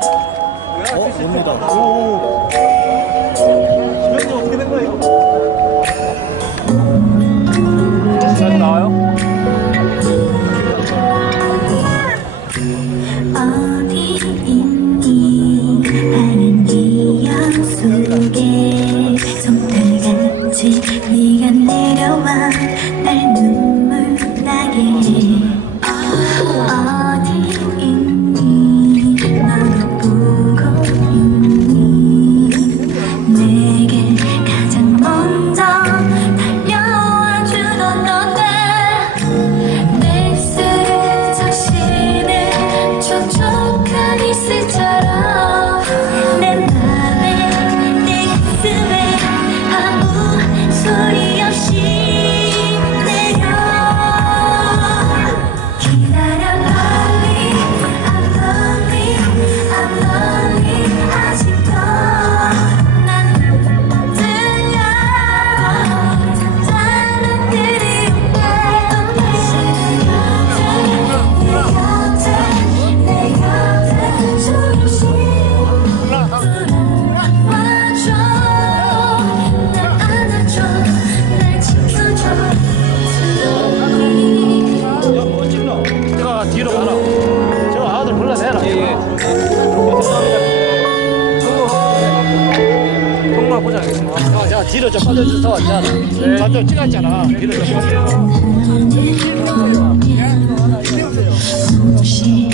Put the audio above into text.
어? 옵니다. 오. 지명이 어떻게 된 거예요? 잘 나와요? 어디 있니 하는 기억 속에 네가 내려와 날 눈물 나게 해 먼저 통로 보자겠습니다. 자, 자, 뒤로 좀. 자, 네. 저쪽 찍었잖아. 뒤로 좀 빠져. 혹시